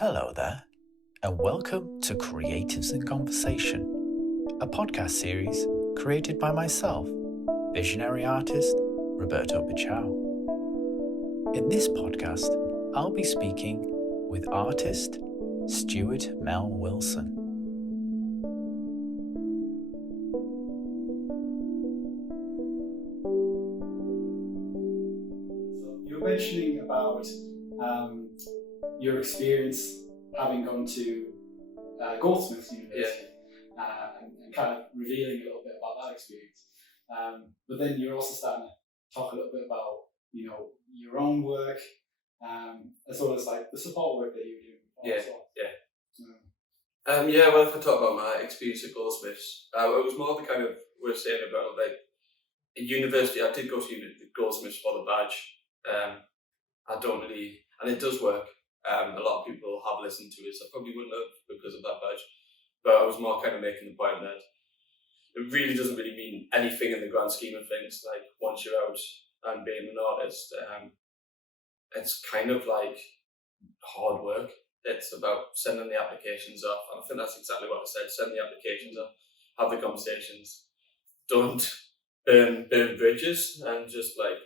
Hello there, and welcome to Creatives in Conversation, a podcast series created by myself, visionary artist Roberto Pichau. In this podcast, I'll be speaking with artist Stuart Mel Wilson. You were mentioning about your experience having gone to Goldsmiths University and kind of revealing a little bit about that experience. But then you're also starting to talk a little bit about, your own work, as well as like the support work that you were doing before. Well, if I talk about my experience at Goldsmiths, it was more the kind of, we were saying about like at university. I did go to Goldsmiths for the badge. I don't really, and it does work. A lot of people have listened to it, so I probably wouldn't have because of that badge. But I was more kind of making the point that it really doesn't really mean anything in the grand scheme of things. Like once you're out and being an artist, it's kind of like hard work. It's about sending the applications off, and I think that's exactly what I said. Send the applications off, have the conversations, don't burn bridges, and just like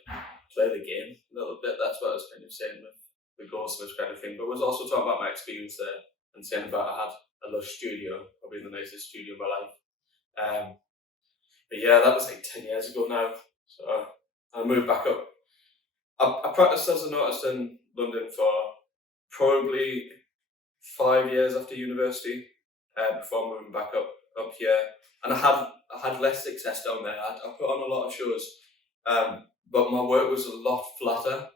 play the game a little bit. That's what I was kind of saying with the Goldsmiths kind of thing. But I was also talking about my experience there and saying about I had a lush studio, probably the nicest studio of my life. But yeah, that was like 10 years ago now. So I moved back up. I practiced as an artist in London for probably 5 years after university, before moving back up here. And I had less success down there. I put on a lot of shows, but my work was a lot flatter.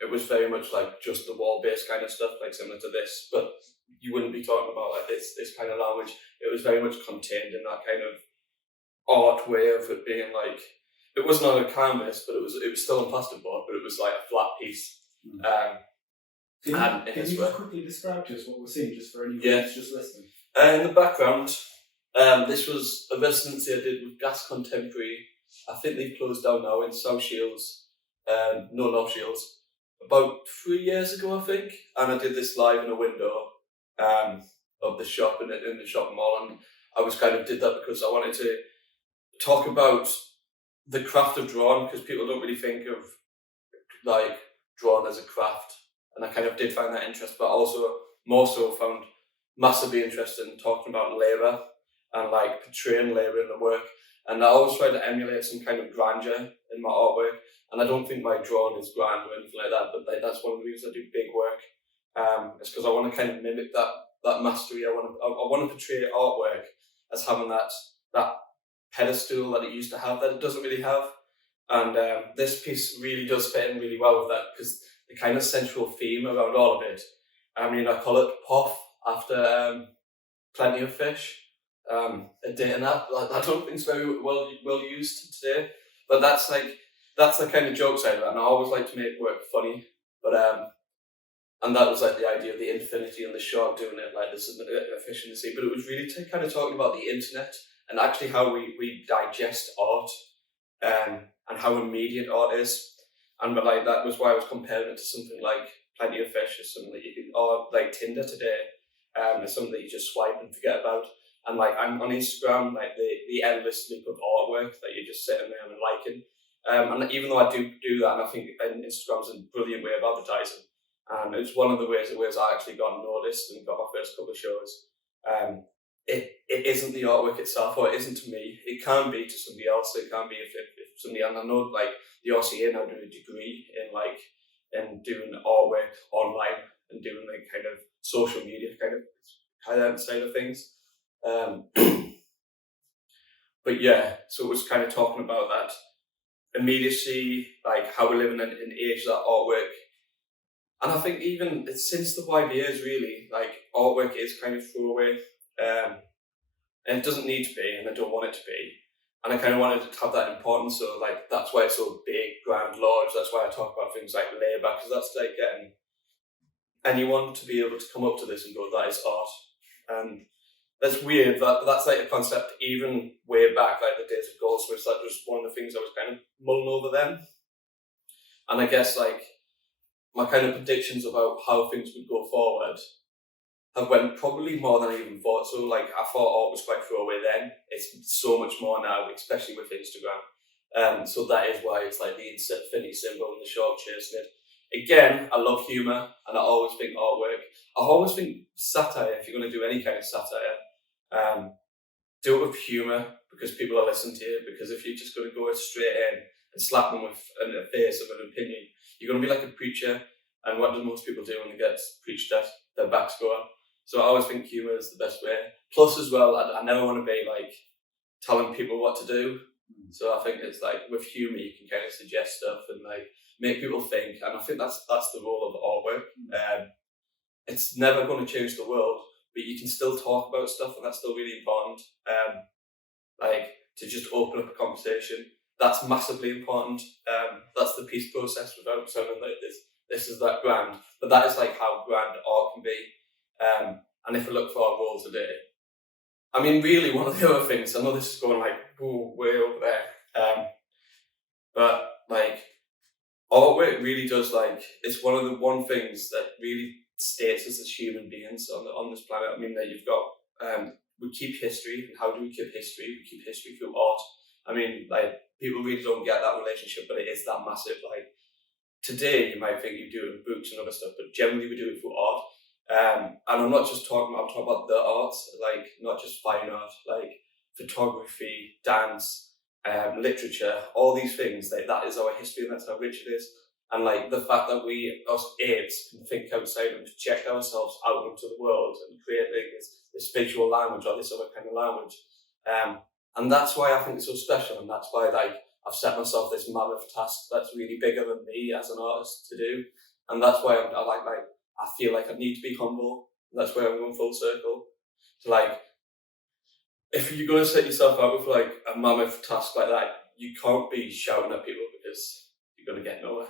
It was very much like just the wall-based kind of stuff, like similar to this, but you wouldn't be talking about like this kind of language. It was very much contained in that kind of art way of it being like, it wasn't on a canvas, but it was still on plasterboard, but it was like a flat piece. Can you just quickly describe to us what we're seeing, just for anyone who's just listening? In the background, this was a residency I did with Gas Contemporary. I think they've closed down now in South Shields, North Shields, about 3 years ago, I think. And I did this live in a window of the shop in the shopping mall, and I was kind of did that because I wanted to talk about the craft of drawing, because people don't really think of like drawing as a craft, and I kind of did find that interest, but also more so found massively interested in talking about labour and like portraying labour in the work. And I always try to emulate some kind of grandeur in my artwork, and I don't think my drawing is grand or anything like that, but like, that's one of the reasons I do big work. It's because I want to kind of mimic that mastery. I want to portray artwork as having that pedestal that it used to have that it doesn't really have. And this piece really does fit in really well with that, because the kind of central theme around all of it, I mean, I call it POF after Plenty of Fish. A day and that, I don't think it's very well used today, but that's the kind of joke side of it. And I always like to make work funny, but and that was like the idea of the infinity and the shark doing it like this is a fish in the sea. But it was really kind of talking about the internet and actually how we digest art, and how immediate art is. And like that was why I was comparing it to something like Plenty of Fish, or something that you can, or like Tinder today, is something that you just swipe and forget about. And like I'm on Instagram, like the endless loop of artwork that you're just sitting there and liking. And even though I do that, and I think Instagram's a brilliant way of advertising, and it's one of the ways I actually got noticed and got my first couple of shows. It isn't the artwork itself, or it isn't to me. It can be to somebody else. It can be if somebody, and I know like the RCA now doing a degree in doing artwork online and doing like kind of social media kind of side of things. But yeah, so it was kind of talking about that immediacy, like how we live in an age that artwork, and I think even since the YBAs really, like artwork is kind of throwaway, and it doesn't need to be, and I don't want it to be, and I kind of wanted to have that importance, so like that's why it's so big, grand, large. That's why I talk about things like labour, because that's like getting anyone to be able to come up to this and go, that is art. And that's weird, that's like a concept even way back, like the days of Goldsmiths. That was one of the things I was kind of mulling over then. And I guess like my kind of predictions about how things would go forward have went probably more than I even thought. So like I thought art was quite throwaway then. It's so much more now, especially with Instagram. So that is why it's like the infinity symbol and the shark chasing it. Again, I love humour and I always think artwork. I always think satire, if you're going to do any kind of satire, do it with humour because people are listening to you. Because if you're just going to go straight in and slap them with a face of an opinion, you're going to be like a preacher. And what do most people do when they get preached at? Their backs go up. So I always think humour is the best way. Plus as well, I never want to be like telling people what to do. So I think it's like with humour you can kind of suggest stuff and like make people think. And I think that's the role of artwork. It's never going to change the world, but you can still talk about stuff, and that's still really important. Like to just open up a conversation, that's massively important. That's the peace process without sounding like this is that grand, but that is like how grand art can be. And if we look for our role today, I mean, really one of the other things, I know this is going like way over there, but like artwork really does like, it's one of the one things that really states us as human beings on this planet. I mean, that you've got, we keep history, and how do we keep history? We keep history through art. I mean, like, people really don't get that relationship, but it is that massive. Like, today you might think you do it in books and other stuff, but generally we do it through art. And I'm not just talking about the arts, like, not just fine art, like photography, dance, literature, all these things, like, that is our history and that's how rich it is. And like the fact that we, us apes, can think outside and project ourselves out into the world and create like this visual language or this other kind of language. And that's why I think it's so special, and that's why like I've set myself this mammoth task that's really bigger than me as an artist to do. And that's why I feel like I need to be humble. And that's where I'm going full circle. So like, if you're going to set yourself up with like a mammoth task like that, you can't be shouting at people because you're going to get nowhere.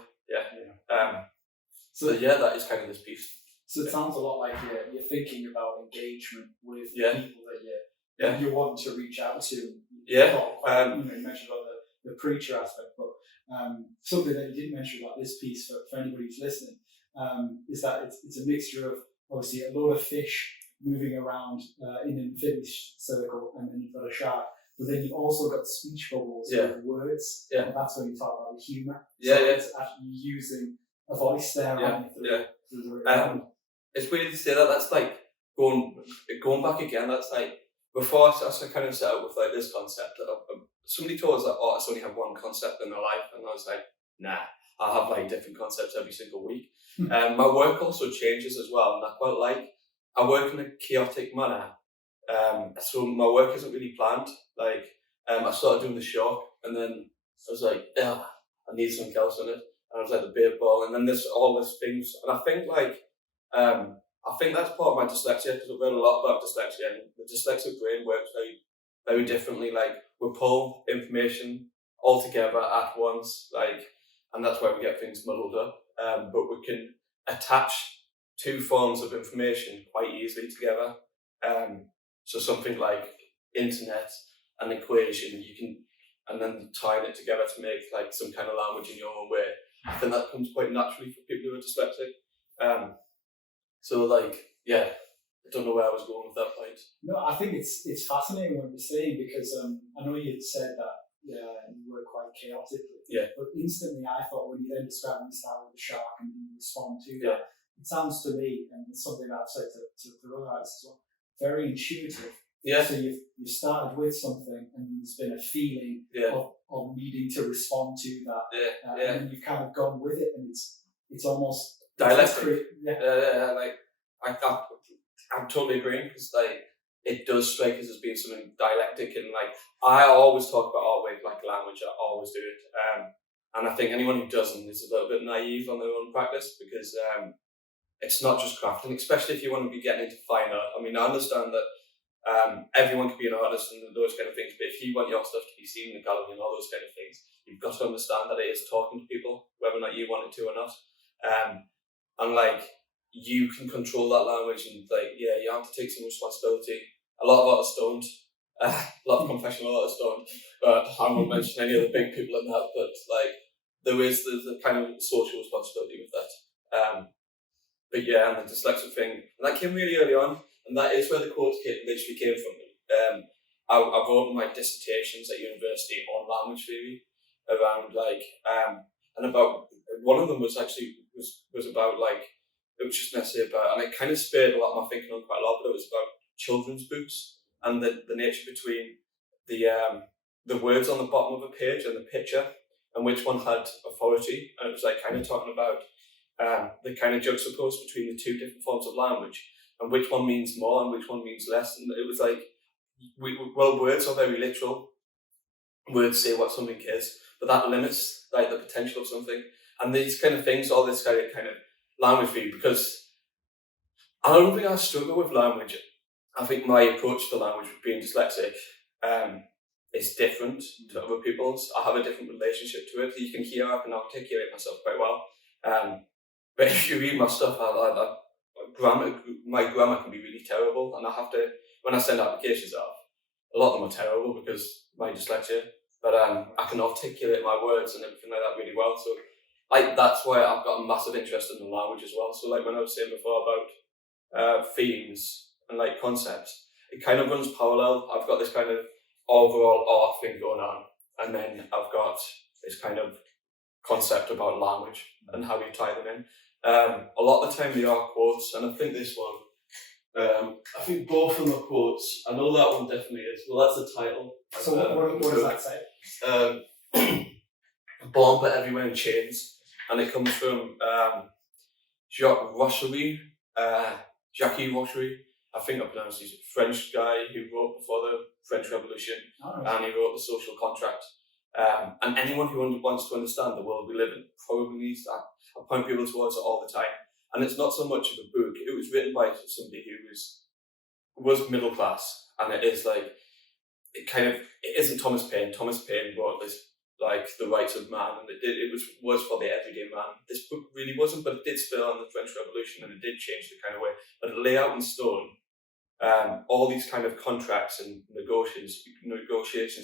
So yeah, that is kind of this piece. So it sounds a lot like you're thinking about engagement with people that you're wanting to reach out to. You mentioned about the preacher aspect, but something that you didn't mention about this piece for anybody who's listening is that it's a mixture of obviously a lot of fish moving around in an infinity circle, and then you've got a shark. But then you've also got speech bubbles with words, and that's when you talk about the humour. It's actually using a voice there. It's weird to say that. That's like going back again. That's like before I kind of set out with like this concept. Somebody told us that artists only have one concept in their life, and I was like, nah, I have like different concepts every single week. My work also changes as well, and I quite like. I work in a chaotic manner. So my work isn't really planned. Like, I started doing the shark, and then I was like, I need something else in it. And I was like the beer ball, and then there's all these things. And I think like, I think that's part of my dyslexia, because I've learned a lot about dyslexia, and the dyslexic brain works very, very differently. Like, we pull information all together at once, like, and that's why we get things muddled up. But we can attach two forms of information quite easily together. So something like internet and equation, you can, and then tying it together to make like some kind of language in your own way. I think that comes quite naturally for people who are dyslexic. So like, I don't know where I was going with that point. No, I think it's fascinating what you're saying, because I know you said that you were quite chaotically. But instantly I thought, when you then described the style with the shark and you respond to that, it sounds to me, and it's something that I've said to other artists as well, very intuitive. So you've started with something, and there's been a feeling of needing to respond to that, and you've kind of gone with it, and it's almost dialectic. I'm totally agreeing, because like it does strike us as being something dialectic, and like I always talk about artwork like language. I always do it, and I think anyone who doesn't is a little bit naive on their own practice, because it's not just crafting, especially if you want to be getting into fine art. I mean, I understand that everyone can be an artist and those kind of things, but if you want your stuff to be seen in the gallery and all those kind of things, you've got to understand that it is talking to people, whether or not you want it to or not. And like, you can control that language, and like, you have to take some responsibility. A lot of artists don't. A lot of professional artists don't. But I won't mention any of the big people in that. But like, there's a kind of social responsibility with that. But yeah, and the dyslexic thing, and that came really early on, and that is where the quotes literally came from. I wrote my dissertations at university on language theory around and about one of them was about it was just necessarily about, and it kind of spared a lot of my thinking on quite a lot, but it was about children's books and the nature between the words on the bottom of a page and the picture, and which one had authority, and it was kind of talking about the kind of juxtapose between the two different forms of language and which one means more and which one means less. And it was words are very literal. Words say what something is, but that limits the potential of something. And these kind of things, all this kind of language theory, because I don't think I struggle with language. I think my approach to language, being dyslexic, is different to other people's. I have a different relationship to it. You can hear I can articulate myself quite well. But if you read my stuff, my grammar can be really terrible, and I have to, when I send applications off, a lot of them are terrible because my dyslexia, but I can articulate my words and everything like that really well. So that's why I've got a massive interest in the language as well. So when I was saying before about themes and concepts, it kind of runs parallel. I've got this kind of overall art thing going on, and then I've got this kind of concept about language and how you tie them in. A lot of the time they are quotes, and I think this one, I think both of them are quotes. I know that one definitely is. Well, that's the title. So what does that say? Born but everywhere in chains, and it comes from Jacques Rochery, Jacques Rochery. I think I pronounced he's a French guy who wrote before the French Revolution, and he wrote The Social Contract. And anyone who wants to understand the world we live in probably needs that. I point people towards it all the time. And it's not so much of a book. It was written by somebody who was middle class, and it is it isn't Thomas Paine. Thomas Paine wrote this The Rights of Man, and it was for the everyday man. This book really wasn't, but it did spill on the French Revolution, and it did change the kind of way. But it lay out in stone all these kind of contracts and negotiations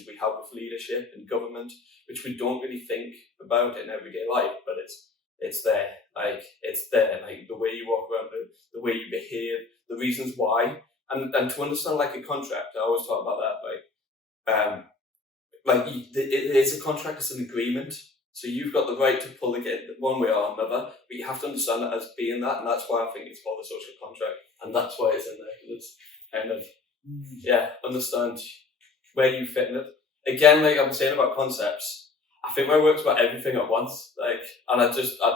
we have with leadership and government, which we don't really think about in everyday life, but it's there. It's there. The way you walk around, the way you behave, the reasons why, and to understand a contract. I always talk about that. It is a contract. It's an agreement. So you've got the right to pull again one way or another, but you have to understand it as being that, and that's why I think it's called a social contract, and that's why it's in there, because it's kind of understand where you fit in it. Again, I'm saying about concepts, I think my work's about everything at once, and I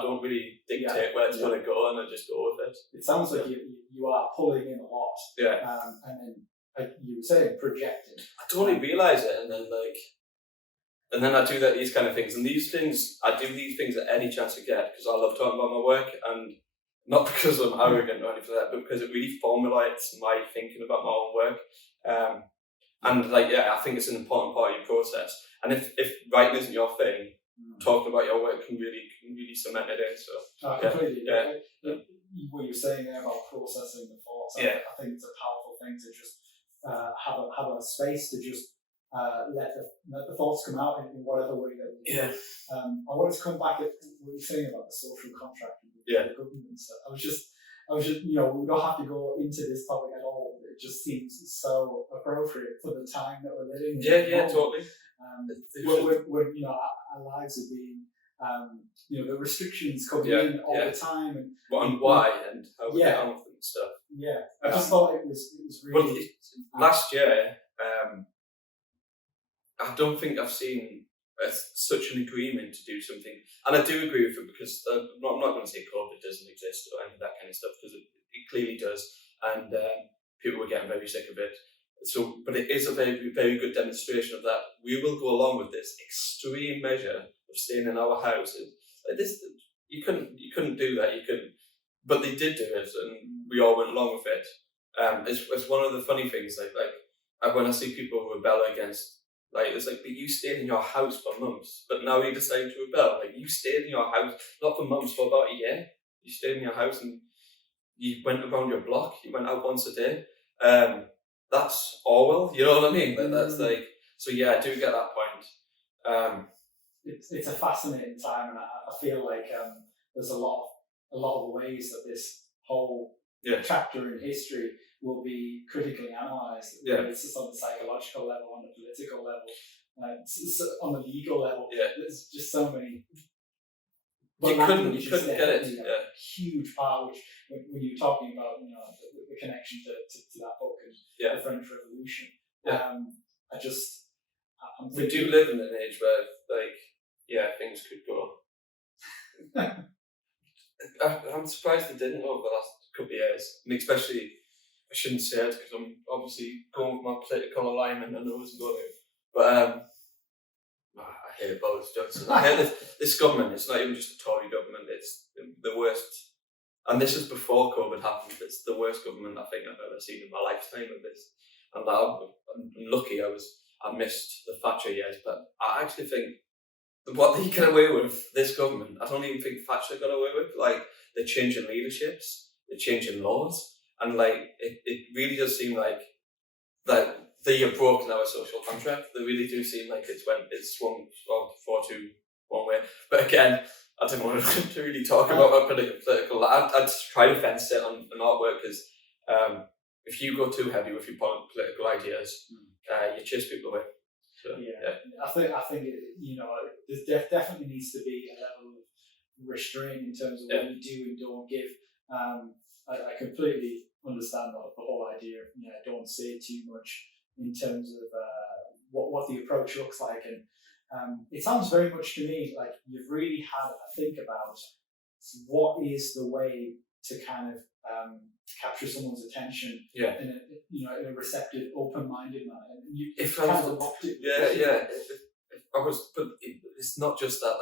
don't really dictate where it's going to go, and I just go with it. It sounds like you are pulling in a lot, and then you were saying projecting. I totally realise it, and then I do these kind of things, and I do these things at any chance I get, because I love talking about my work, and not because I'm arrogant or anything like that, but because it really formulates my thinking about my own work. I think it's an important part of your process. And if writing isn't your thing, talking about your work can really cement it in. So completely. What you're saying there about processing the thoughts, I think it's a powerful thing to just have a space to just let the thoughts come out in whatever way that we do. I wanted to come back at what you're saying about the social contract with the government stuff. I was just, we don't have to go into this topic at all. It just seems so appropriate for the time that we're living in. Totally. When our lives are being, the restrictions come in all the time, and why and how we get on with them and stuff. I just thought it was really. Last year, I don't think I've seen such an agreement to do something, and I do agree with it, because I'm not going to say COVID doesn't exist or any of that kind of stuff, because it clearly does, and people were getting very sick of it. So, but it is a very, very good demonstration of that. We will go along with this extreme measure of staying in our houses. This, you couldn't do that. But they did do it, and we all went along with it. It's one of the funny things. When I see people rebel against. It's but you stayed in your house for months, but now you decide to rebel. You stayed in your house, not for months, for about a year. You stayed in your house and you went around your block, you went out once a day. That's Orwell, you know what I mean? That's so I do get that point. It's a fascinating time, and I feel like there's a lot of a lot of the ways that this whole chapter in history will be critically analysed. Whether it's just on the psychological level, on the political level, on the legal level. There's just so many. You couldn't get it. A huge part, which when you were talking about, the connection to that book and the French Revolution. We do live in an age where, things could go. I'm surprised they didn't over the last couple of years. I mean, especially, I shouldn't say it because I'm obviously going with my political alignment. I know it's going to, but I hate Boris Johnson. I hate this government. It's not even just a Tory government. It's the worst. And this is before COVID happened. It's the worst government I think I've ever seen in my lifetime of this. And I'm lucky I missed the Thatcher years, but I actually think what they get away with, this government, I don't even think Thatcher got away with. Like, they're changing leaderships, they're changing laws, and it really does seem like that they have broken our social contract. They really do seem like it's swung 4-2 one way. But again, I don't want to really talk about my political. I'd try to fence it on artwork because if you go too heavy with your political ideas, you chase people away. So, I think there definitely needs to be a level of restraint in terms of what you do and don't give. I completely understand the whole idea of don't say too much in terms of what the approach looks like, and it sounds very much to me like you've really had a think about what is the way to kind of capture someone's attention in a receptive, open-minded manner. If I was, but it's not just that.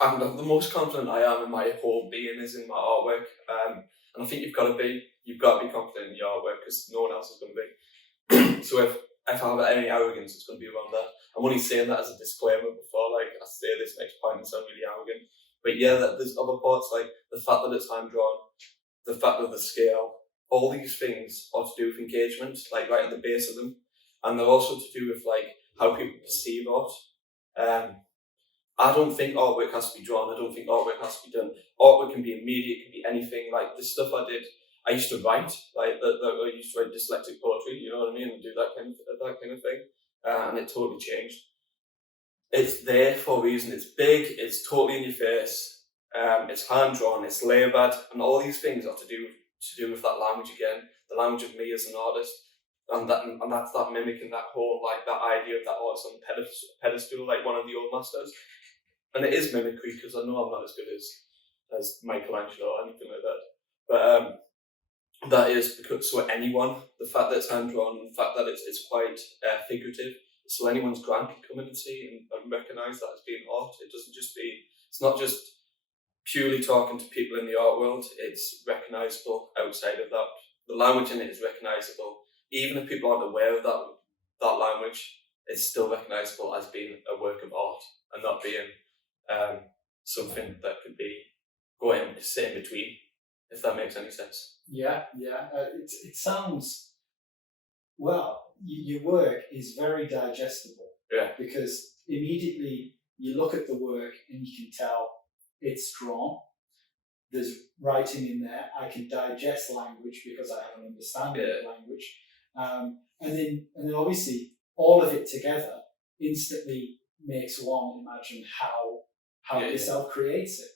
I'm the most confident I am in my whole being is in my artwork, and I think you've got to be confident in your artwork because no one else is going to be. So if I have any arrogance, it's going to be around that. I'm only saying that as a disclaimer before, I say this next point and sound really arrogant. But that there's other parts, like the fact that it's hand drawn, the fact that the scale, all these things are to do with engagement, right at the base of them, and they're also to do with how people perceive art. I don't think artwork has to be drawn. I don't think artwork has to be done. Artwork can be immediate, can be anything. Like the stuff I did, I used to write, I used to write dyslexic poetry, you know what I mean, and do that kind of thing, and it totally changed. It's there for a reason. It's big. It's totally in your face. It's hand drawn. It's laboured, and all these things are to do with that language again. The language of me as an artist, and that's that mimicking that whole that idea of that artist on the pedestal, like one of the old masters. And it is mimicry because I know I'm not as good as Michelangelo or anything like that. But that is because the fact that it's hand drawn, the fact that it's quite figurative. So anyone's grand can come in and see and recognise that as being art. It's not just purely talking to people in the art world, it's recognisable outside of that. The language in it is recognisable. Even if people aren't aware of that language, it's still recognisable as being a work of art and not being something that could be going in between, if that makes any sense. It sounds, your work is very digestible. Because immediately you look at the work and you can tell it's drawn. There's writing in there. I can digest language because I have an understanding of language. And then obviously all of it together instantly makes one imagine how yourself creates it.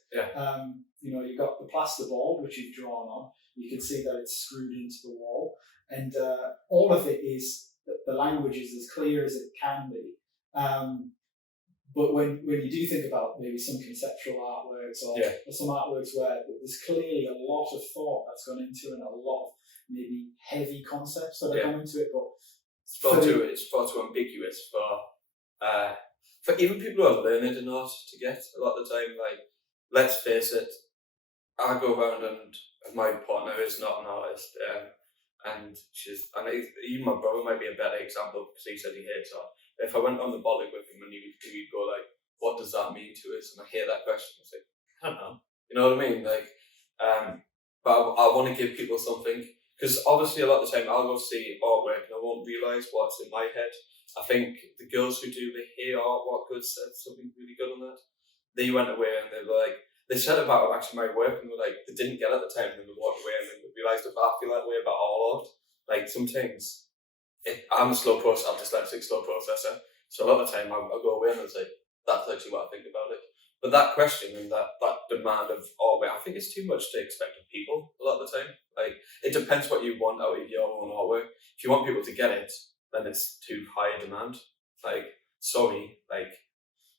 You've got the plasterboard which you've drawn on. You can see that it's screwed into the wall, and all of it is the language is as clear as it can be. But when you do think about maybe some conceptual artworks or some artworks where there's clearly a lot of thought that's gone into it and a lot of maybe heavy concepts that have gone into it, but it's far too ambiguous for even people who are learned in art to get a lot of the time. Let's face it, I go around and my partner is not an artist, and even my brother might be a better example because he said he hates art. If I went on the bollock with him and he'd go what does that mean to us? And I hear that question, I say, I don't know. You know what I mean? But I want to give people something, because obviously a lot of the time I'll go see artwork and I won't realise what's in my head. I think the girls who do the Hey Art What Good said something really good on that. they went away and they were like, they said about actually my work, and they were like, they didn't get it at the time, and then they walked away, and then they realised if I feel that way about all art, like sometimes I'm a dyslexic slow processor, so a lot of the time I'll go away and I'll say, that's actually what I think about it. But that question and that demand of artwork, I think it's too much to expect of people a lot of the time. Like, it depends what you want out of your own artwork. If you want people to get it, then it's too high a demand. Like, sorry, like,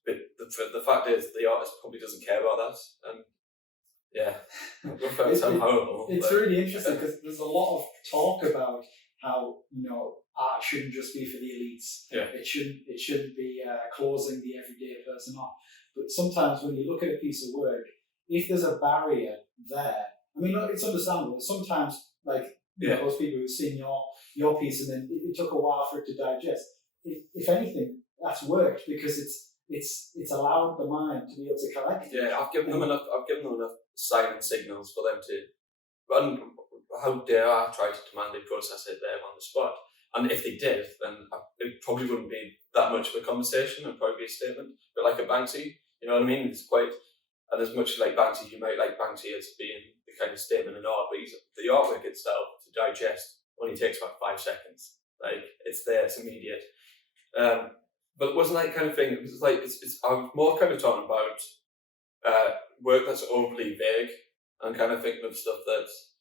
but the fact is, the artist probably doesn't care about that, and yeah, it sounds horrible. It's really interesting because there's a lot of talk about how art shouldn't just be for the elites. Yeah. It shouldn't be closing the everyday person off. But sometimes when you look at a piece of work, if there's a barrier there, I mean, look, it's understandable. Sometimes, like those people who've seen your piece and then it took a while for it to digest. If anything, that's worked because it's allowed the mind to be able to collect. Yeah, I've given them enough sign and signals for them to run. How dare I try to demand they process it there on the spot? And if they did, then it probably wouldn't be that much of a conversation. It'd probably be a statement. But like a Banksy, you know what I mean? It's quite, and as much like Banksy, you might like Banksy as being the kind of statement in art, but the artwork itself to digest only takes about 5 seconds. Like, it's there, it's immediate. But it wasn't that kind of thing. It was like I'm more kind of talking about work that's overly vague and kind of thinking of stuff that's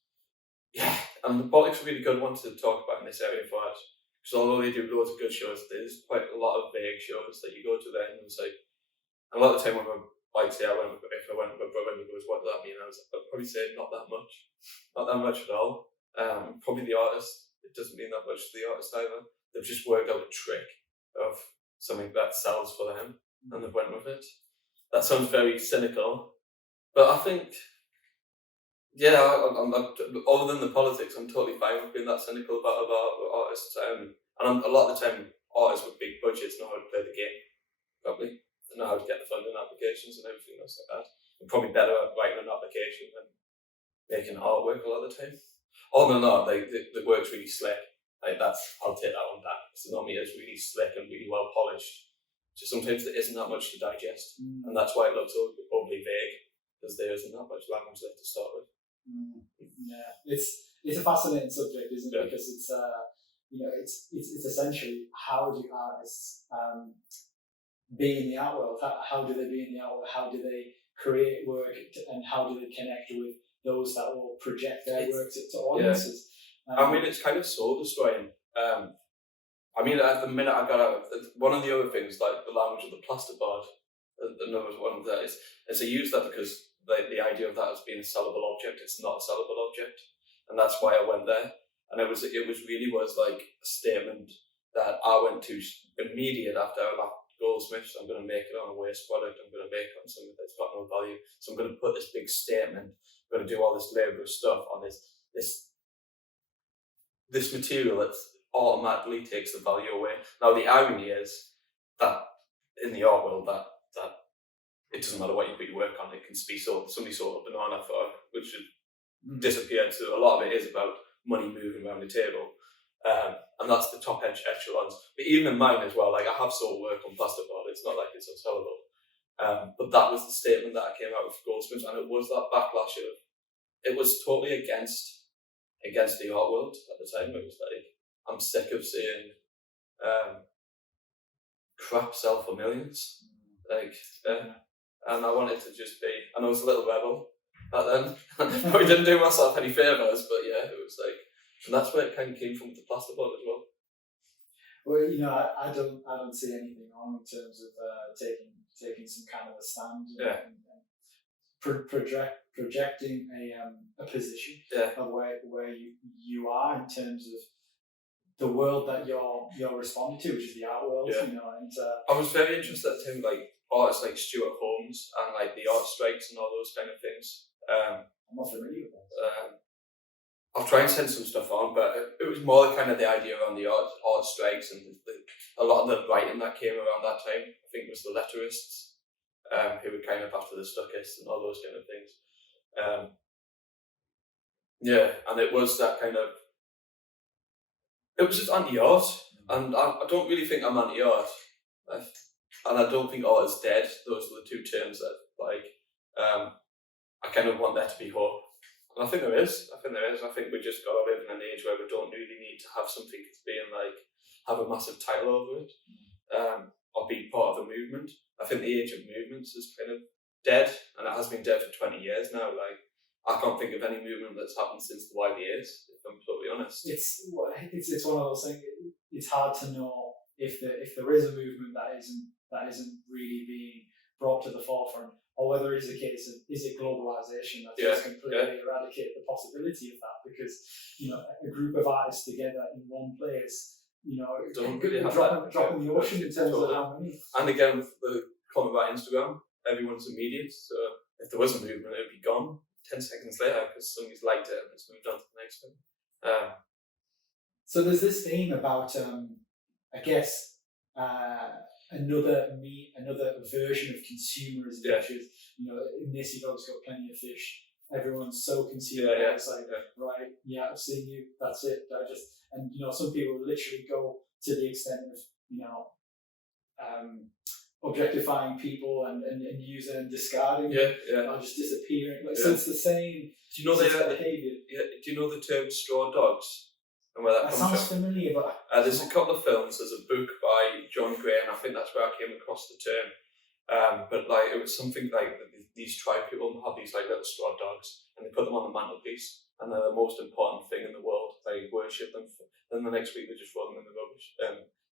and the Bollock's a really good one to talk about in this area for us. Because although they do loads of good shows, there's quite a lot of vague shows that you go to there and it's like, and a lot of the time when if I went with my brother and he goes, what does that mean? I'd probably say not that much at all. Probably the artist, it doesn't mean that much to the artist either. They've just worked out a trick of something that sells for them and they've went with it. That sounds very cynical, but I think, I'm other than the politics, I'm totally fine with being that cynical about artists. And a lot of the time, artists with big budgets know how to play the game, probably. They know how to get the funding applications and everything else like that. They're probably better at writing an application than making artwork a lot of the time. Other than that, the work's really slick. Like, I'll take that one back. Because the normally is really slick and really well polished. Just sometimes there isn't that much to digest. And that's why it looks overly vague, because there isn't that much language there to start with. Yeah, it's a fascinating subject, isn't it? Because it's essentially, how do artists be in the art world? How do they be in the art world? How do they create work, and how do they connect with those that will project their work to audiences? I mean, it's kind of soul destroying. I mean, at the minute I got out, one of the other things, like the language of the plasterboard, another one of that is I use that because the idea of that as being a sellable object, it's not a sellable object, and that's why I went there. And it really was like a statement that I went to immediate after I left Goldsmiths. I'm going to make it on a waste product. I'm going to make it on something that's got no value. So I'm going to put this big statement. I'm going to do all this laborious stuff on this material that automatically takes the value away. Now the irony is that in the art world, that it doesn't matter what you put your work on, it can be somebody sold a banana for, which should disappear. So a lot of it is about money moving around the table. And that's the top echelons. But even in mine as well, like I have sold work on plasterboard, it's not like it's unsellable. But that was the statement that I came out with Goldsmiths, and it was that backlash of, it was totally against the art world at the time. It was like, I'm sick of seeing crap sell for millions. And I wanted to just be, and I was a little rebel back then. Probably didn't do myself any favours, but yeah, it was like, and that's where it kind of came from with the plasterboard as well. Well, I don't see anything wrong in terms of taking some kind of a stand and projecting a position of where you are in terms of the world that you're responding to, which is the art world. And I was very interested in like artists like Stuart Holmes and like the art strikes and all those kind of things. I'm not familiar with that. I'll try and send some stuff on, but it was more kind of the idea around the art strikes and a lot of the writing that came around that time. I think it was the letterists who were kind of after the Stuckists and all those kind of things. And it was that kind of, it was just anti-art, and I don't really think I'm anti-art, and I don't think art is dead. Those are the two terms that Like, I kind of want there to be hope. And I think there is. I think we just got to live in an age where we don't really need to have something that's being like, have a massive title over it, or be part of a movement. I think the age of movements is kind of dead, and it has been dead for 20 years now. Like, I can't think of any movement that's happened since the YBAs, if I'm totally honest. It's one of those things. It's hard to know if there is a movement that isn't really being brought to the forefront, or whether it's a case of, is it globalization that's just completely eradicate the possibility of that, because a group of artists together in one place, don't really have dropping the ocean in terms of how many. And again, with the comment about Instagram, everyone's immediate, so if there was a movement, it would be gone 10 seconds later because somebody's liked it and it's moved on to the next one. So there's this theme about, I guess, another version of consumerism, which is, in this you've always got plenty of fish. Everyone's so consumer. It's like, right, yeah, I've seen you. That's it. And some people literally go to the extent of, objectifying people and using and discarding, or just disappearing. So it's the same. Do you know behavior? Do you know the term straw dogs? And where that comes sounds from? Familiar, but there's a couple of films. There's a book by John Gray, and I think that's where I came across the term. But like, it was something like these tribe people have these like little straw dogs, and they put them on the mantelpiece, and they're the most important thing in the world. They worship them. Then the next week they just throw them in the rubbish,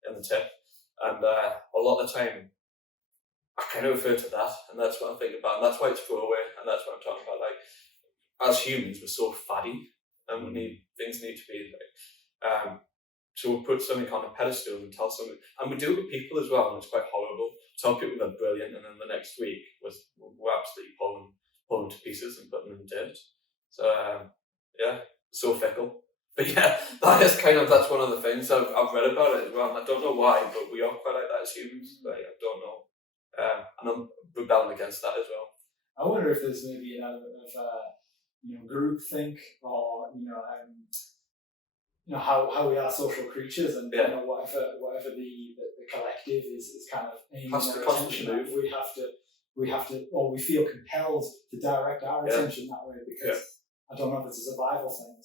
in the tip. And a lot of the time, I kind of refer to that, and that's what I think about, and that's why it's throwaway, and that's what I'm talking about. Like, as humans, we're so faddy, and things need to be like. So we'll put something on a pedestal and tell something, and we do it with people as well, and it's quite horrible. Tell people they're brilliant, and then the next week we're absolutely pulling to pieces and putting them in dirt. So so fickle. But that's one of the things I've read about it as well. And I don't know why, but we are quite like that as humans. Like, I don't know, and I'm rebelling against that as well. I wonder if there's maybe an element of groupthink, or how we are social creatures, and whatever the collective is kind of aiming our attention at, we have to, or we feel compelled to direct our attention that way, because I don't know if it's a survival thing.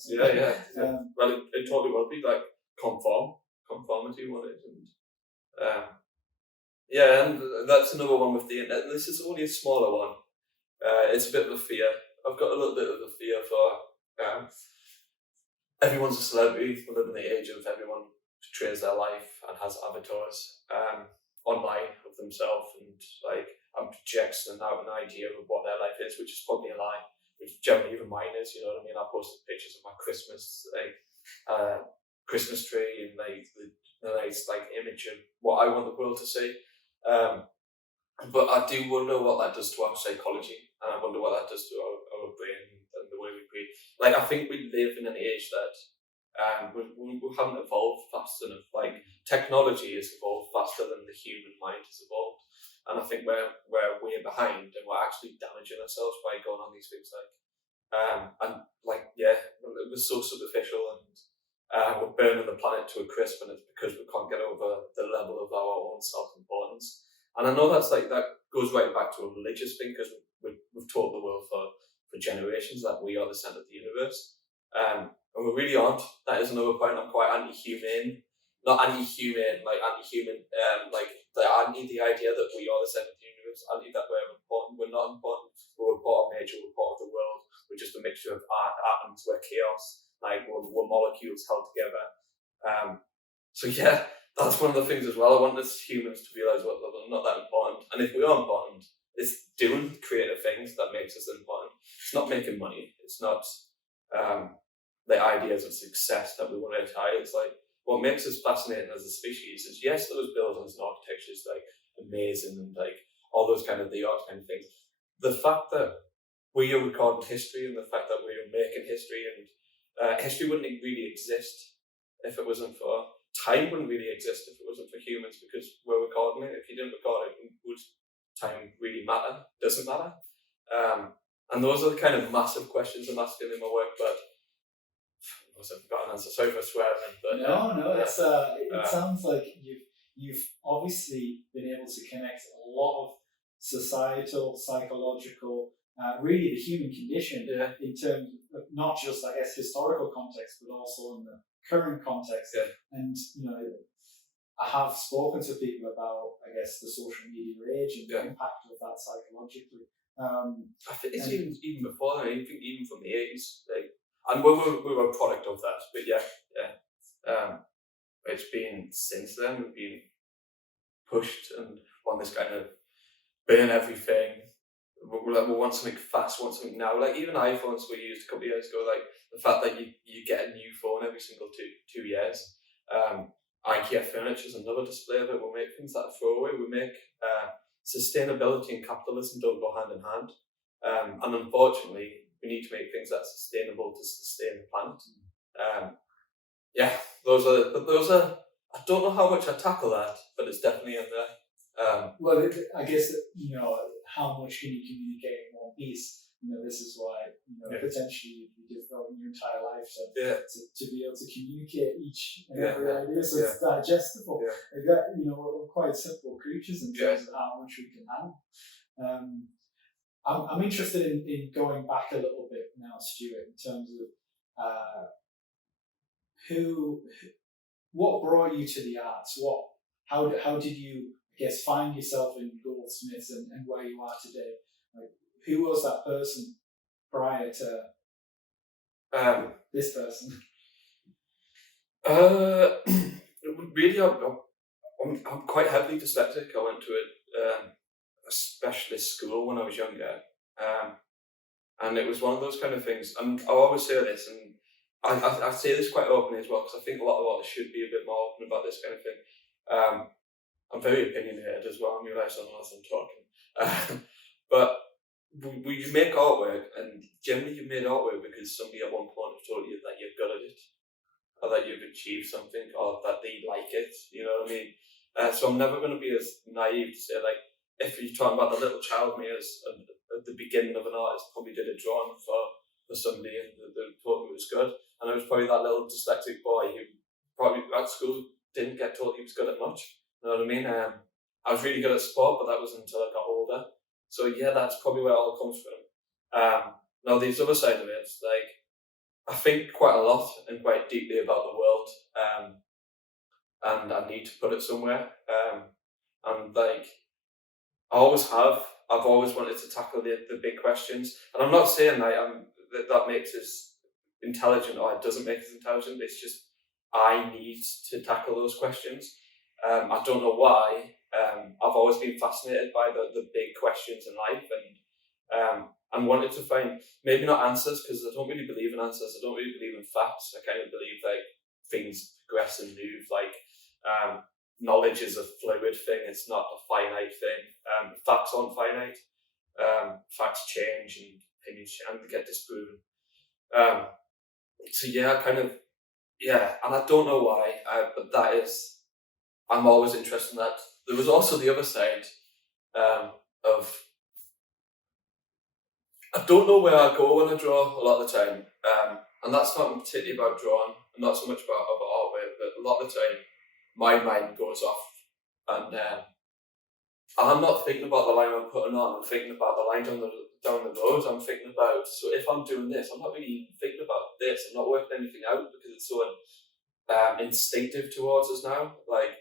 Well, it totally will be like conformity one is, and that's another one with the internet. And this is only a smaller one. It's a bit of a fear. I've got a little bit of a fear for everyone's a celebrity. We live in the age of everyone portrays their life and has avatars online of themselves, and projects an idea of what their life is, which is probably a lie. Which generally even mine is, you know what I mean? I posted pictures of my Christmas tree, and the nice image of what I want the world to see. But I do wonder what that does to our psychology, and I wonder what that does to our brain and the way we breathe. Like, I think we live in an age that we haven't evolved fast enough. Like, technology has evolved faster than the human mind has evolved. And I think we're way behind, and we're actually damaging ourselves by going on these things it was so superficial, and we're burning the planet to a crisp, and it's because we can't get over the level of our own self-importance. And I know that goes right back to a religious thing, because we've taught the world for generations that we are the centre of the universe, and we really aren't. That is another point. I'm quite anti-humane. Not anti-human, anti-human, anti the idea that we are the centre of the universe, anti that we're important. We're not important. We're a part of nature, we're part of the world. We're just a mixture of atoms, we're chaos, we're molecules held together. That's one of the things as well. I want us humans to realise we're not that important. And if we are important, it's doing creative things that makes us important. It's not making money. It's not the ideas of success that we want to attain. It's like, what makes us fascinating as a species is, yes, those buildings and architecture is amazing, and all those kind of the art kind of things. The fact that we are recording history, and the fact that we are making history, and history wouldn't really exist if it wasn't for time. Wouldn't really exist if it wasn't for humans, because we're recording it. If you didn't record it, would time really matter? Doesn't matter. And those are the kind of massive questions I'm asking in my work, but I've got an answer. Sorry for swearing, but no. It sounds like you've obviously been able to connect a lot of societal, psychological, really the human condition in terms of not just, I guess, historical context, but also in the current context. Yeah. And, I have spoken to people about, I guess, the social media age and the impact of that psychologically. I think it's even before that. I think even from the 80s, and we were a product of that. But it's been since then. We've been pushed and on this kind of burn everything. We want something fast, we want something now. Like even iPhones were used a couple of years ago. Like the fact that you get a new phone every single two years. IKEA furniture is another display of it. We make things that are throwaway. We make sustainability and capitalism don't go hand in hand. And unfortunately, we need to make things that are sustainable to sustain the planet. Those are. I don't know how much I tackle that, but it's definitely in there. Well, I guess how much can you communicate in one piece? This is why potentially you devote your entire life to be able to communicate each and every idea, so it's digestible. We're quite simple creatures in terms of how much we can handle. I'm interested in going back a little bit now, Stuart, in terms of what brought you to the arts? How did you, I guess, find yourself in Goldsmiths and where you are today? Like, who was that person prior to this person? Really, I'm quite heavily dyslexic. I went to a specialist school when I was younger, and it was one of those kind of things. And I always say this, and I say this quite openly as well, because I think a lot of us should be a bit more open about this kind of thing. I'm very opinionated as well. I realise I don't know as I'm talking, but we make artwork, and generally you made artwork because somebody at one point told you that you're good at it, or that you've achieved something, or that they like it. You know what I mean? So I'm never going to be as naive to say, like, if you're talking about the little child me as at the beginning of an artist probably did a drawing for somebody and they told me it was good, and I was probably that little dyslexic boy who probably at school didn't get told he was good at much. You know what I mean? I was really good at sport, but that was until I got older. So that's probably where it all comes from. Now these other side of it, like, I think quite a lot and quite deeply about the world, and I need to put it somewhere. And like, I always have. I've always wanted to tackle the big questions, and I'm not saying that makes us intelligent or it doesn't make us intelligent. It's just I need to tackle those questions. I don't know why. I've always been fascinated by the big questions in life, and wanted to find maybe not answers, because I don't really believe in answers. I don't really believe in facts. I kind of believe like things progress and move. Like knowledge is a fluid thing. It's not a finite thing. Facts aren't finite. Facts change and opinions and they get disproven. And I don't know why, but that is. I'm always interested in that. There was also the other side of I don't know where I go when I draw a lot of the time, and that's not particularly about drawing, and not so much about artwork, but a lot of the time my mind goes off, and I'm not thinking about the line I'm putting on. I'm thinking about the line down the road. I'm thinking about, so if I'm doing this, I'm not really even thinking about this. I'm not working anything out because it's so instinctive towards us now. Like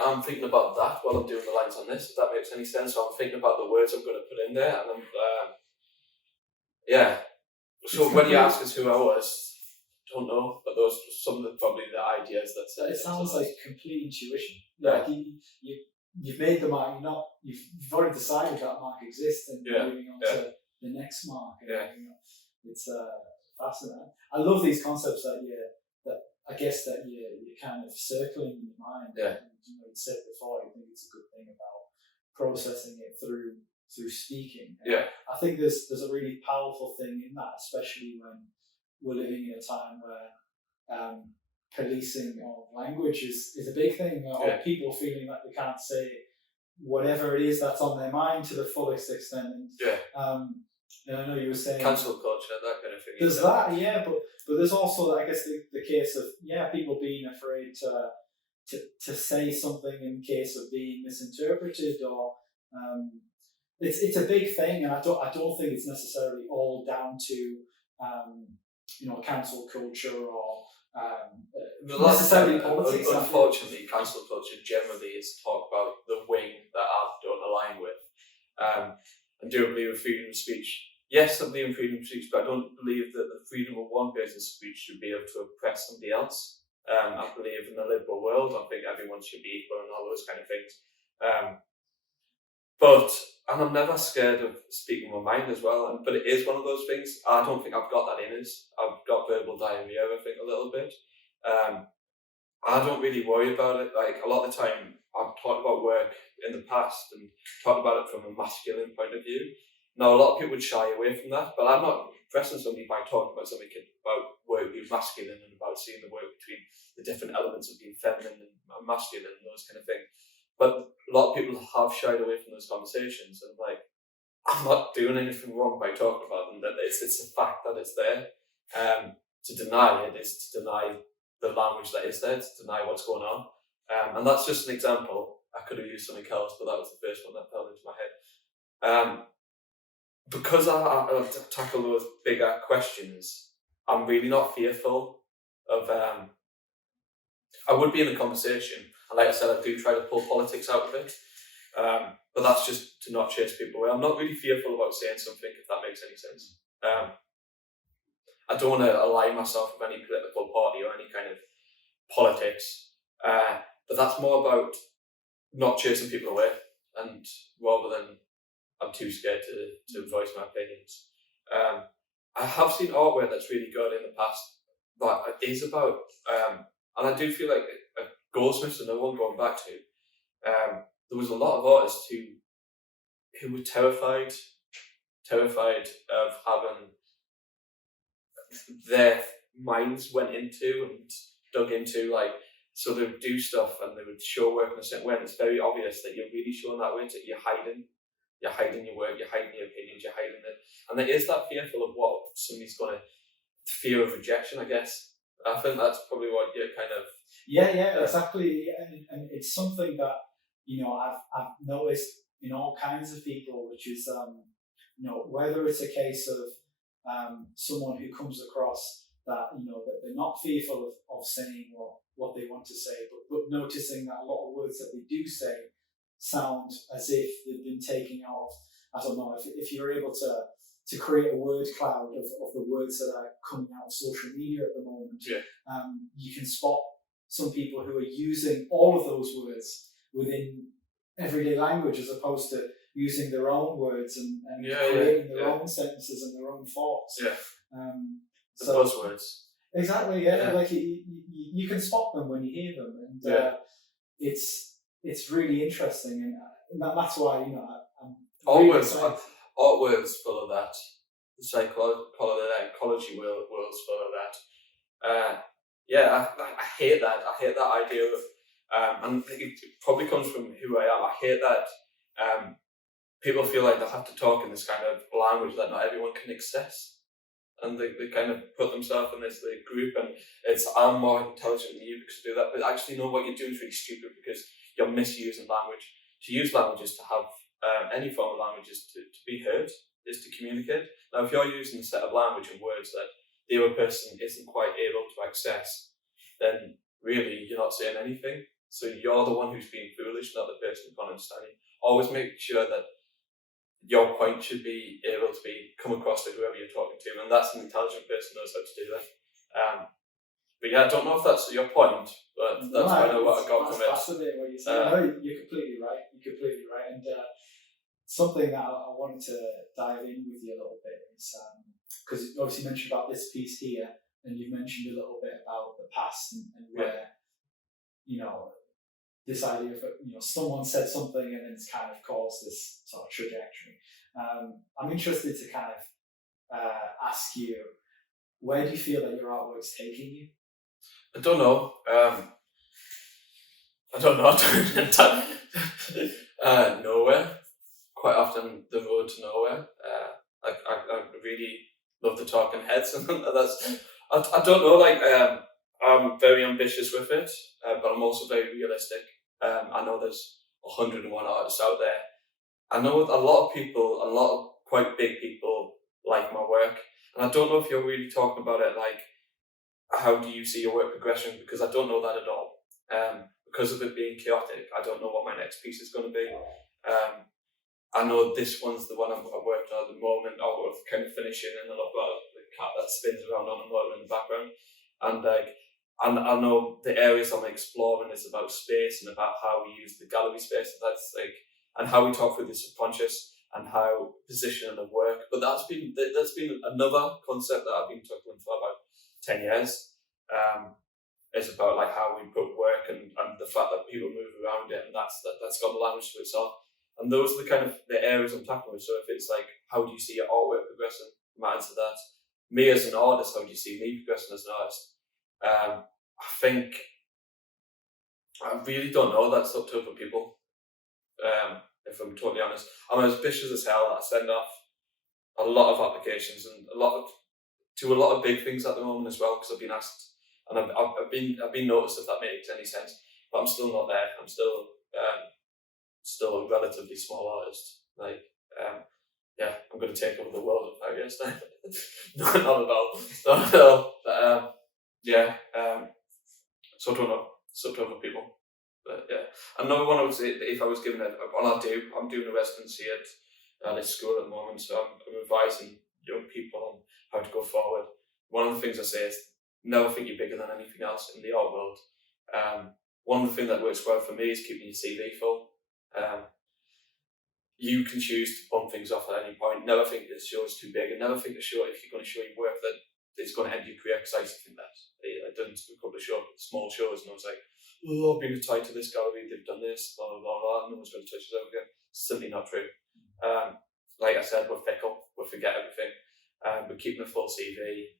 I'm thinking about that while I'm doing the lines on this, if that makes any sense. So I'm thinking about the words I'm going to put in there, and So when you ask us who I was, I don't know, but those were some of the ideas that said. It sounds like complete intuition. Like you've made the mark. You've already decided that mark exists, and you're moving on to the next mark. And, it's fascinating. I love these concepts that you're kind of circling in your mind. Yeah. And, you said before, I think it's a good thing about processing it through speaking. Yeah. I think there's a really powerful thing in that, especially when we're living in a time where policing of language is a big thing, or people feeling that they can't say whatever it is that's on their mind to the fullest extent. And I know you were saying cancel culture, that kind of thing. There's that, but there's also, I guess, the case of people being afraid to say something in case of being misinterpreted, or it's a big thing, and I don't think it's necessarily all down to cancel culture or necessarily politics. Unfortunately, cancel culture generally is talk about the wing that I don't align with. And do believe in freedom of speech. Yes, I believe in freedom of speech, but I don't believe that the freedom of one person's speech should be able to oppress somebody else. I believe in a liberal world. I think everyone should be equal and all those kind of things. And I'm never scared of speaking my mind as well. But it is one of those things. I don't think I've got that in us. I've got verbal diarrhea, I think, a little bit. I don't really worry about it. Like, a lot of the time, I've talked about work in the past and talked about it from a masculine point of view. Now, a lot of people would shy away from that, but I'm not impressing somebody by talking about something about work being masculine and about seeing the work between the different elements of being feminine and masculine and those kind of things. But a lot of people have shied away from those conversations, and like, I'm not doing anything wrong by talking about them. That it's the fact that it's there. To deny it is to deny the language that is there, to deny what's going on. And that's just an example. I could have used something else, but that was the first one that fell into my head. Because I tackle those bigger questions, I'm really not fearful of. I would be in a conversation, and like I said, I do try to pull politics out of it. But that's just to not chase people away. I'm not really fearful about saying something, if that makes any sense. I don't want to align myself with any political party or any kind of politics. But that's more about not chasing people away, and rather than I'm too scared to voice my opinions. I have seen artwork that's really good in the past, but it is about, and I do feel like Goldsmith's another one going back to. There was a lot of artists who were terrified of having their minds went into and dug into, like, so they would do stuff and they would show work in a certain way, and it's very obvious that you're really showing that way, that you're hiding your work, you're hiding your opinions, you're hiding it. And there is that fearful of what somebody's going to, fear of rejection, I guess. I think that's probably what you're kind of... Yeah, exactly. And it's something that, I've noticed in all kinds of people, which is, whether it's a case of someone who comes across that, that they're not fearful of saying what they want to say, but noticing that a lot of words that they do say sound as if they've been taken out of, I don't know, if you're able to create a word cloud of the words that are coming out of social media at the moment, you can spot some people who are using all of those words within everyday language as opposed to using their own words and creating their own sentences and their own thoughts. The buzzwords. Exactly, like you can spot them when you hear them, and it's really interesting, and that's why I'm really excited. Art world's full of that. The psychology world's full of that. I hate that. I hate that idea of, and it probably comes from who I am. I hate that people feel like they have to talk in this kind of language that not everyone can access. And they kind of put themselves in this group, and it's, I'm more intelligent than you because I do that. But actually, what you're doing is really stupid because you're misusing language. To use language is to have any form of language is to be heard, is to communicate. Now, if you're using a set of language and words that the other person isn't quite able to access, then really you're not saying anything. So you're the one who's being foolish, not the person who can't understand you. Always make sure that your point should be able to come across to whoever you're talking to, and that's an intelligent person knows how to do that. But I don't know if that's your point, but that's kind of what I got from it. That's fascinating what you say. No, you're completely right. And something that I wanted to dive in with you a little bit is because you obviously mentioned about this piece here, and you've mentioned a little bit about the past and where this idea of someone said something and then it's kind of caused this sort of trajectory. I'm interested to kind of ask you, where do you feel that your artwork's taking you? I don't know. Nowhere. Quite often the road to nowhere. I really love the Talking Heads, and that's. I don't know. I'm very ambitious with it, but I'm also very realistic. I know there's 101 artists out there. I know a lot of people, a lot of quite big people like my work, and I don't know if you're really talking about it like, how do you see your work progression? Because I don't know that at all. Because of it being chaotic, I don't know what my next piece is going to be. I know this one's the one I'm working on at the moment, or kind of finishing, and then I've got the cat that spins around on a motor in the background. And I know the areas I'm exploring is about space and about how we use the gallery space. And how we talk through the subconscious and how positioning the work. But that's been another concept that I've been tackling for about 10 years. It's about like how we put work and the fact that people move around it, and that's got the language to itself. And those are the kind of the areas I'm tackling with. So if it's like, how do you see your artwork progressing? I might answer that. Me as an artist, how do you see me progressing as an artist? I think I really don't know. That's up to other people. If I'm totally honest, I'm ambitious as hell. I send off a lot of applications and a lot of big things at the moment as well, because I've been asked, and I've been noticed, if that makes any sense. But I'm still not there. I'm still a relatively small artist. I'm going to take over the world in 5 years time. Not at all. Not at all. But so I don't know. It's up to other people. But yeah, another one I would say, if I was given it, I'm doing a residency at this school at the moment, so I'm advising young people on how to go forward. One of the things I say is never think you're bigger than anything else in the art world. One of the things that works well for me is keeping your CV full. You can choose to bump things off at any point. Never think the show is too big, and never think the show, if you're going to show your work, that it's going to end your career, because I used to think that. I've done a couple of small shows, and I was like, oh, I've been tied to this gallery, they've done this, blah, blah, blah, blah, no one's going to touch it ever again. It's simply not true. Like I said, we're fickle, we forget everything. We're keeping a full CV,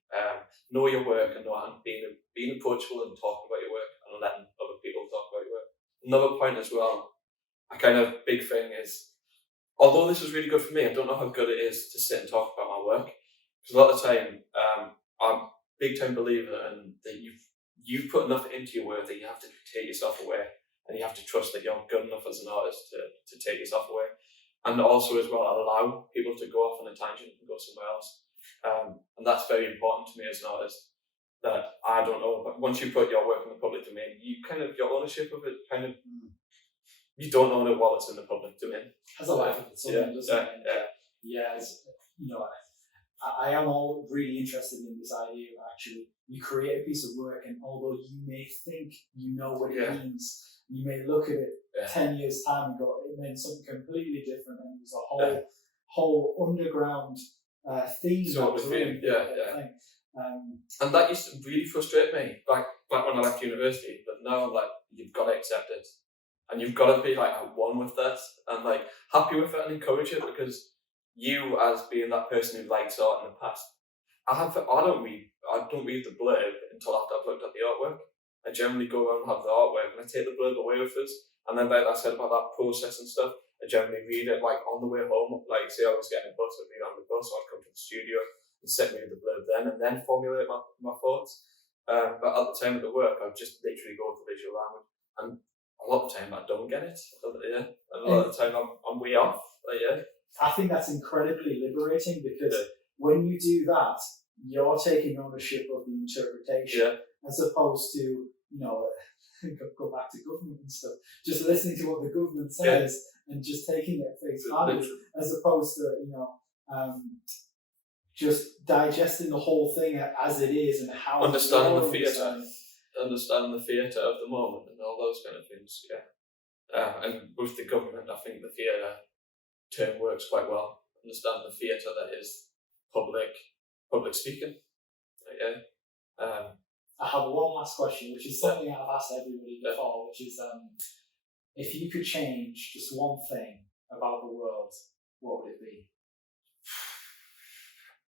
know your work, and being approachable and talking about your work, and letting other people talk about your work. Another point as well, a kind of big thing is, although this was really good for me, I don't know how good it is to sit and talk about my work. Because a lot of the time, I'm a big time believer in that you've put enough into your work that you have to take yourself away, and you have to trust that you're good enough as an artist to take yourself away. And also as well, allow people to go off on a tangent and go somewhere else. And that's very important to me as an artist, that I don't know, but once you put your work in the public domain, your ownership of it you don't own it while it's in the public domain. Has a life of its own, doesn't it? Yeah. I am all really interested in this idea of actually, you create a piece of work, and although you may think you know what it means, you may look at it 10 years time and go, it meant something completely different, and there's a whole underground theme. And that used to really frustrate me back when I left university, but now I'm like, you've got to accept it. And you've got to be like at one with that, and like happy with it, and encourage it, because you, as being that person who likes art in the past, I don't read the blurb until after I've looked at the artwork. I generally go around and have the artwork, and I take the blurb away with us, and then like I said about that process and stuff, I generally read it like on the way home. Like say I was getting a bus, I'd read on the bus, so I'd come to the studio and sit me with the blurb then, and then formulate my thoughts. But at the time of the work, I'd just literally go with the visual language, and a lot of the time I don't get it. And a lot of the time I'm way off. I think that's incredibly liberating, because when you do that, you're taking ownership of the interpretation, as opposed to, go back to government and stuff, just listening to what the government says and just taking it at face value, as opposed to, just digesting the whole thing as it is, and how understanding the theatre of the moment and all those kind of things. And with the government, I think the theatre term works quite well. Understand the theatre that is public speaking. I have one last question, which is something I've asked everybody before, which is, if you could change just one thing about the world, what would it be?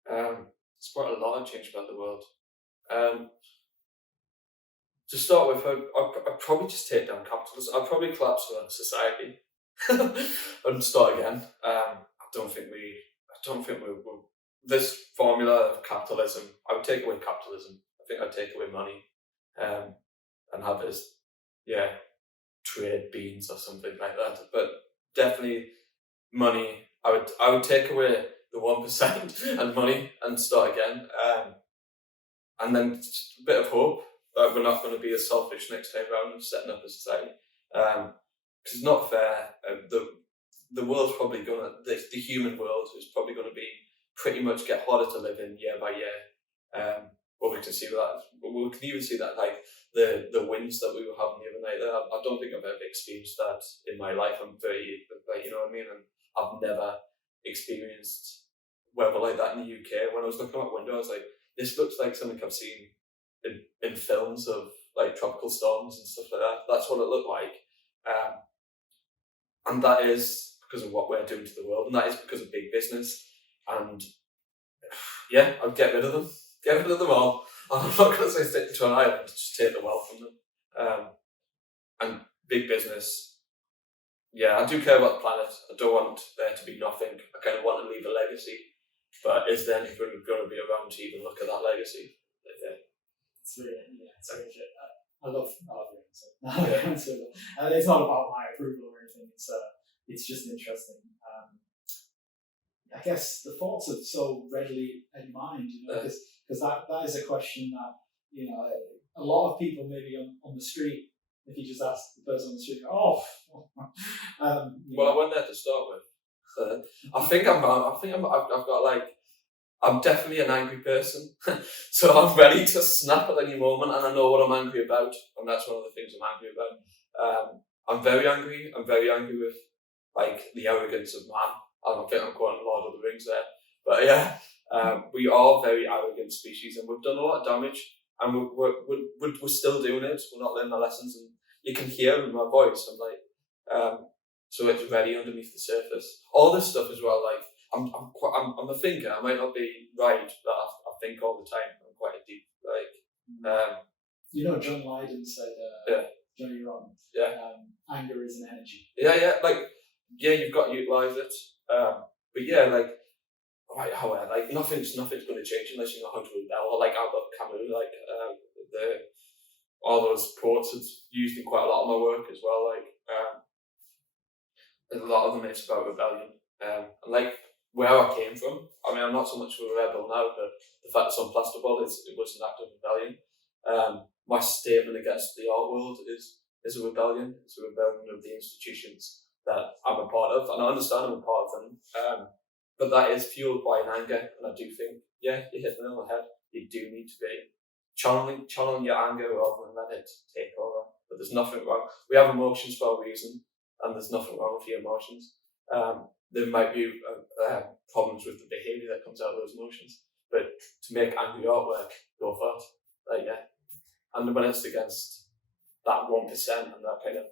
There's quite a lot of change about the world. To start with, I'd probably just take down capitalism. I'd probably collapse society and start again. I don't think we're this formula of capitalism. I would take away capitalism. I think I'd take away money. and have his trade beans or something like that. But definitely money. I would take away the 1% and money and start again. And then just a bit of hope that we're not going to be as selfish next time round and setting up a society. Because it's not fair. The world's probably the human world is probably going to be pretty much get harder to live in year by year. But we can see that. We can even see that like the winds that we were having the other night. I don't think I've ever experienced that in my life. I'm very, like, you know what I mean? And I've never experienced weather like that in the UK. When I was looking out the window, I was like, this looks like something I've seen in films of like tropical storms and stuff like that. That's what it looked like. And that is because of what we're doing to the world, and that is because of big business. And yeah, I'd get rid of them. Get rid of them all. I'm not going to say stick to an island, just take the wealth from them. And big business, I do care about the planet. I don't want there to be nothing. I kind of want to leave a legacy. But is there anything going to be around to even look at that legacy? It's really, it's very good. I love your answer. It's not about my approval or anything. It's just interesting. I guess the thoughts are so readily in mind, because that is a question that, a lot of people maybe on the street, if you just ask the person on the street, well, I went there to start with. I've got like, I'm definitely an angry person, so I'm ready to snap at any moment, and I know what I'm angry about, and that's one of the things I'm angry about. I'm very angry. I'm very angry with like the arrogance of man. I don't think I'm quoting Lord of the Rings there, but we are a very arrogant species, and we've done a lot of damage, and we're still doing it. We're not learning our lessons, and you can hear in my voice. I'm like, so it's ready underneath the surface. All this stuff as well, like. I'm a thinker. I might not be right, but I think all the time. I'm quite a deep, John Lydon said, Johnny Rotten, anger is an energy. You've got to utilise it. Nothing's going to change unless you know how to rebel. Or like Albert Camus, all those quotes it's used in quite a lot of my work as well. A lot of them it's about rebellion. Where I came from, I mean, I'm not so much of a rebel now, but the fact it's on plasterboard, it was an act of rebellion. My statement against the art world is a rebellion. It's a rebellion of the institutions that I'm a part of, and I understand I'm a part of them. But that is fueled by an anger, and I do think, you hit the nail on the head. You do need to be channeling your anger rather than let it take over. But there's nothing wrong. We have emotions for a reason, and there's nothing wrong with your emotions. There might be problems with the behaviour that comes out of those emotions, but to make angry artwork, go for it. And when it's against that 1% and that kind of,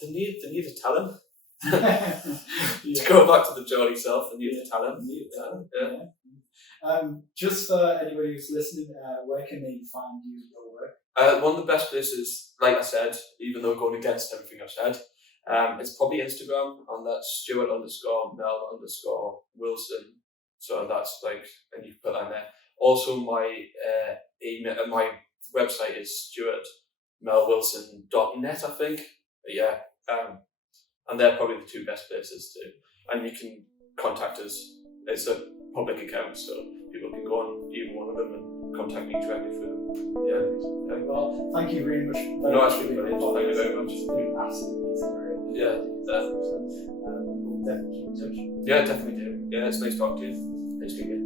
they need a talent. To go back to the Geordie self, they need a talent. Just for anybody who's listening, where can they find you your work? One of the best places, like I said, even though going against everything I've said, it's probably Instagram, and that's Stuart _Mel _Wilson. So that's and you can put that in there. Also, my email, my website is stuartmelwilson.net, I think. And they're probably the two best places to. And you can contact us. It's a public account, so people can go on either one of them and contact me directly through them. Well, thank you very much. It's been brilliant. Thank you very much. It's been absolutely definitely. we'll definitely keep in touch. Yeah, definitely do. Yeah, it's nice talking to you. Nice to meet you.